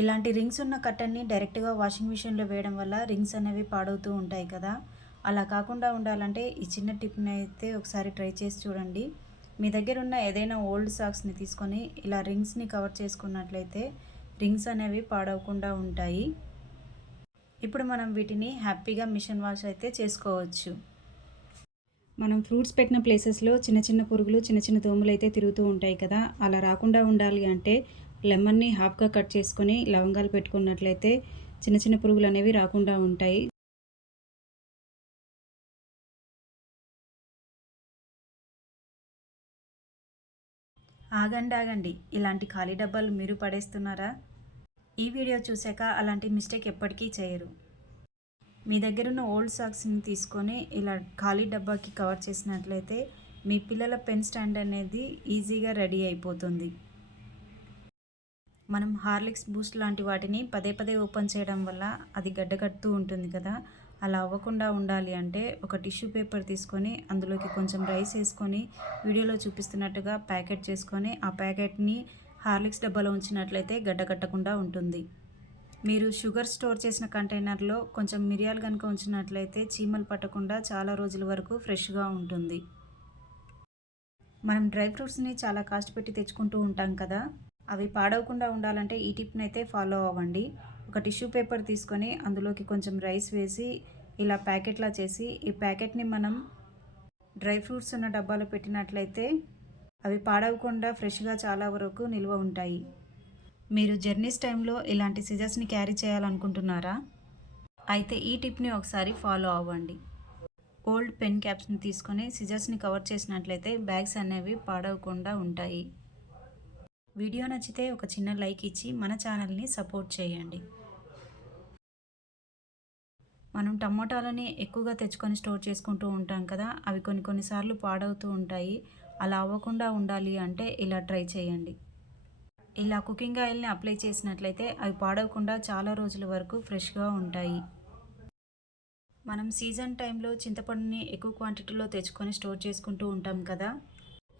ఇలాంటి రింగ్స్ ఉన్న కట్టెన్ని డైరెక్ట్గా వాషింగ్ మిషన్లో వేయడం వల్ల రింగ్స్ అనేవి పాడవుతూ ఉంటాయి కదా. అలా కాకుండా ఉండాలంటే ఈ చిన్న టిప్ని అయితే ఒకసారి ట్రై చేసి చూడండి. మీ దగ్గర ఉన్న ఏదైనా ఓల్డ్ సాక్స్ని తీసుకొని ఇలా రింగ్స్ని కవర్ చేసుకున్నట్లయితే రింగ్స్ అనేవి పాడవకుండా ఉంటాయి. ఇప్పుడు మనం వీటిని హ్యాపీగా మిషన్ వాష్ అయితే చేసుకోవచ్చు. మనం ఫ్రూట్స్ పెట్టిన ప్లేసెస్లో చిన్న చిన్న పురుగులు, చిన్న చిన్న దోమలు అయితే తిరుగుతూ ఉంటాయి కదా. అలా రాకుండా ఉండాలి అంటే లెమన్ని హాఫ్గా కట్ చేసుకొని లవంగాలు పెట్టుకున్నట్లయితే చిన్న చిన్న పురుగులు అనేవి రాకుండా ఉంటాయి. ఆగండి, ఇలాంటి ఖాళీ డబ్బాలు మీరు పడేస్తున్నారా? ఈ వీడియో చూశాక అలాంటి మిస్టేక్ ఎప్పటికీ చేయరు. మీ దగ్గర ఉన్న ఓల్డ్ సాక్స్ని తీసుకొని ఇలా ఖాళీ డబ్బాకి కవర్ చేసినట్లయితే మీ పిల్లల పెన్ స్టాండ్ అనేది ఈజీగా రెడీ అయిపోతుంది. మనం హార్లిక్స్, బూస్ట్ లాంటి వాటిని పదే పదే ఓపెన్ చేయడం వల్ల అది గడ్డకడుతూ ఉంటుంది కదా. అలా అవ్వకుండా ఉండాలి అంటే ఒక టిష్యూ పేపర్ తీసుకొని అందులోకి కొంచెం రైస్ వేసుకొని వీడియోలో చూపిస్తున్నట్టుగా ప్యాకెట్ చేసుకొని ఆ ప్యాకెట్ని హార్లిక్స్ డబ్బాలో ఉంచినట్లయితే గడ్డకట్టకుండా ఉంటుంది. మీరు షుగర్ స్టోర్ చేసిన కంటైనర్లో కొంచెం మిరియాలు కనుక ఉంచినట్లయితే చీమలు పట్టకుండా చాలా రోజుల వరకు ఫ్రెష్గా ఉంటుంది. మనం డ్రై ఫ్రూట్స్ని చాలా కాస్ట్ పెట్టి తెచ్చుకుంటూ ఉంటాం కదా. అవి పాడవకుండా ఉండాలంటే ఈ టిప్ని అయితే ఫాలో అవ్వండి. ఒక టిష్యూ పేపర్ తీసుకొని అందులోకి కొంచెం రైస్ వేసి ఇలా ప్యాకెట్లా చేసి ఈ ప్యాకెట్ని మనం డ్రై ఫ్రూట్స్ ఉన్న డబ్బాలో పెట్టినట్లయితే అవి పాడవకుండా ఫ్రెష్గా చాలా వరకు నిల్వ ఉంటాయి. మీరు జర్నీస్ టైంలో ఇలాంటి సిజర్స్ని క్యారీ చేయాలనుకుంటున్నారా? అయితే ఈ టిప్ని ఒకసారి ఫాలో అవ్వండి. ఓల్డ్ పెన్ క్యాప్స్ని తీసుకొని సిజర్స్ని కవర్ చేసినట్లయితే బ్యాగ్స్ అనేవి పాడవకుండా ఉంటాయి. వీడియో నచ్చితే ఒక చిన్న లైక్ ఇచ్చి మన ఛానల్ని సపోర్ట్ చేయండి. మనం టమోటాలని ఎక్కువగా తెచ్చుకొని స్టోర్ చేసుకుంటూ ఉంటాం కదా, అవి కొన్నిసార్లు పాడవుతూ ఉంటాయి. అలా అవ్వకుండా ఉండాలి అంటే ఇలా ట్రై చేయండి. ఇలా కుకింగ్ ఆయిల్ని అప్లై చేసినట్లయితే అవి పాడవకుండా చాలా రోజుల వరకు ఫ్రెష్గా ఉంటాయి. మనం సీజన్ టైంలో చింతపండుని ఎక్కువ క్వాంటిటీలో తెచ్చుకొని స్టోర్ చేసుకుంటూ ఉంటాం కదా.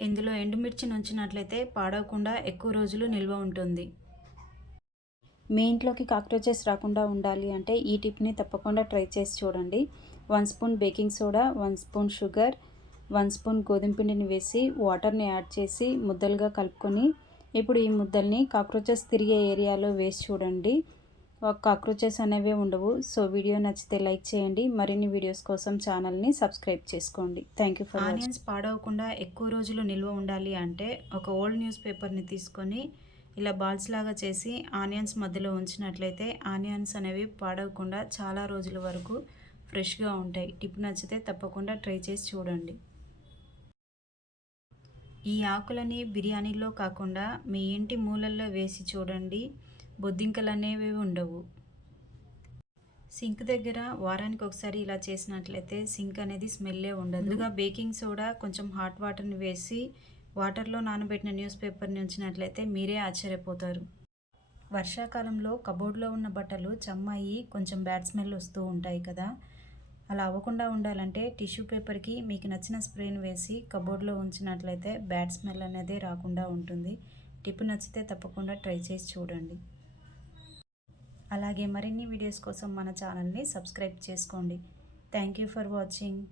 ఇందులో ఎండుమిర్చిని ఉంచినట్లయితే పాడవకుండా ఎక్కువ రోజులు నిల్వ ఉంటుంది. మీ ఇంట్లోకి కాక్రోచెస్ రాకుండా ఉండాలి అంటే ఈ టిప్ని తప్పకుండా ట్రై చేసి చూడండి. 1 spoon baking soda, 1 spoon sugar, 1 spoon గోధుమ పిండిని వేసి వాటర్ని యాడ్ చేసి ముద్దలుగా కలుపుకొని ఇప్పుడు ఈ ముద్దల్ని కాక్రోచెస్ తిరిగే ఏరియాలో వేసి చూడండి. కాక్రోచెస్ అనేవి ఉండవు. సో వీడియో నచ్చితే లైక్ చేయండి. మరిన్ని వీడియోస్ కోసం ఛానల్ని సబ్స్క్రైబ్ చేసుకోండి. Thank you for watching. Onions పాడవకుండా ఎక్కువ రోజులు నిల్వ ఉండాలి అంటే ఒక ఓల్డ్ న్యూస్ పేపర్ని తీసుకొని ఇలా బాల్స్ లాగా చేసి ఆనియన్స్ మధ్యలో ఉంచినట్లయితే ఆనియన్స్ అనేవి పాడవకుండా చాలా రోజుల వరకు ఫ్రెష్గా ఉంటాయి. టిప్ నచ్చితే తప్పకుండా ట్రై చేసి చూడండి. ఈ ఆకులని బిర్యానీలో కాకుండా మీ ఇంటి మూలల్లో వేసి చూడండి, బొద్దింకలు అనేవి ఉండవు. సింక్ దగ్గర వారానికి ఒకసారి ఇలా చేసినట్లయితే సింక్ అనేది స్మెల్లే ఉండదు. ముందుగా బేకింగ్ సోడా, కొంచెం హాట్ వాటర్ని వేసి వాటర్లో నానబెట్టిన న్యూస్ పేపర్ని ఉంచినట్లయితే మీరే ఆశ్చర్యపోతారు. వర్షాకాలంలో కబోర్డ్లో ఉన్న బట్టలు చెమ్మయి కొంచెం బ్యాడ్ స్మెల్ వస్తూ ఉంటాయి కదా. అలా అవ్వకుండా ఉండాలంటే టిష్యూ పేపర్కి మీకు నచ్చిన స్ప్రేని వేసి కబోర్డ్లో ఉంచినట్లయితే బ్యాడ్ స్మెల్ అనేది రాకుండా ఉంటుంది. టిప్ నచ్చితే తప్పకుండా ట్రై చేసి చూడండి. అలాగే మరిన్ని వీడియోస్ కోసం మన ఛానల్ని సబ్స్క్రైబ్ చేసుకోండి. Thank you for watching.